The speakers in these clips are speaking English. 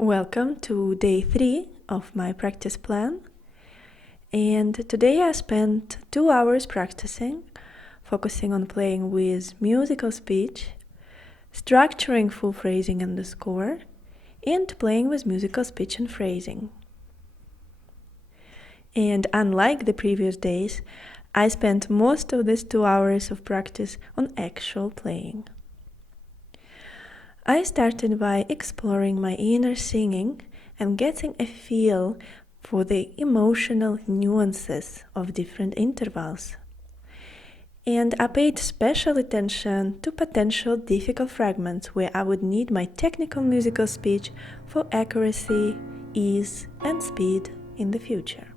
Welcome to day 3 of my practice plan. And today I spent 2 hours practicing, focusing on playing with musical speech, structuring full phrasing and the score, and playing with musical speech and phrasing. And unlike the previous days, I spent most of these 2 hours of practice on actual playing. I started by exploring my inner singing and getting a feel for the emotional nuances of different intervals. And I paid special attention to potential difficult fragments where I would need my technical musical speech for accuracy, ease, and speed in the future.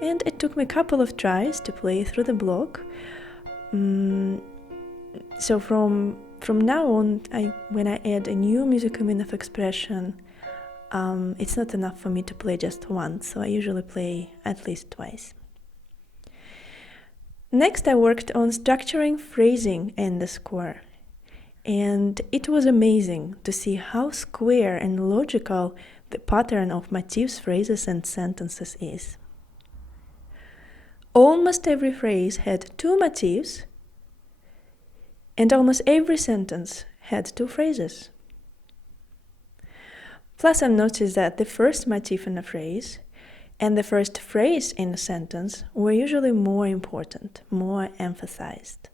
And it took me a couple of tries to play through the block. So from now on, when I add a new musical mean of expression, it's not enough for me to play just once, so I usually play at least twice. Next, I worked on structuring phrasing in the score, and it was amazing to see how square and logical the pattern of motifs, phrases, and sentences is. Almost every phrase had 2 motifs, and almost every sentence had 2 phrases. Plus, I've noticed that the first motif in a phrase and the first phrase in a sentence were usually more important, more emphasized.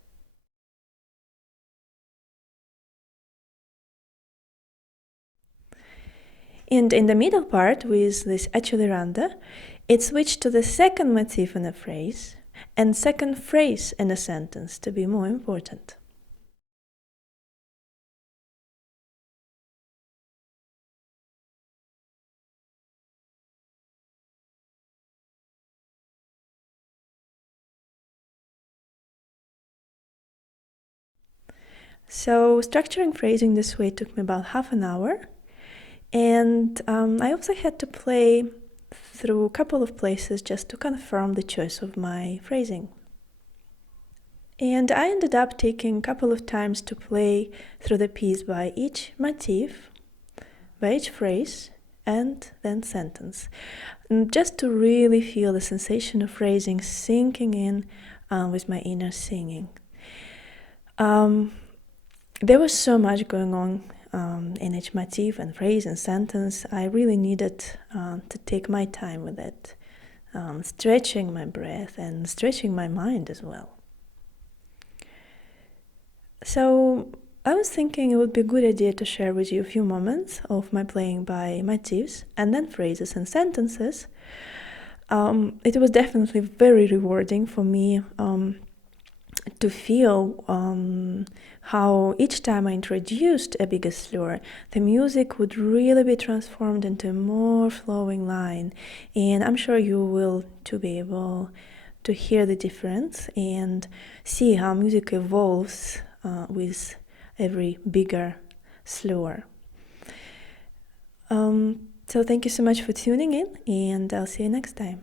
And in the middle part, with this acceleranda, it switched to the second motif in a phrase and second phrase in a sentence to be more important. So structuring phrasing this way took me about half an hour, and I also had to play through a couple of places just to confirm the choice of my phrasing. And I ended up taking a couple of times to play through the piece by each motif, by each phrase, and then sentence, and just to really feel the sensation of phrasing sinking in with my inner singing. There was so much going on in each motif and phrase and sentence. I really needed to take my time with it, stretching my breath and stretching my mind as well. So I was thinking it would be a good idea to share with you a few moments of my playing by motifs and then phrases and sentences. It was definitely very rewarding for me to feel how each time I introduced a bigger slur, the music would really be transformed into a more flowing line. And I'm sure you will too be able to hear the difference and see how music evolves with every bigger slur. So thank you so much for tuning in, and I'll see you next time.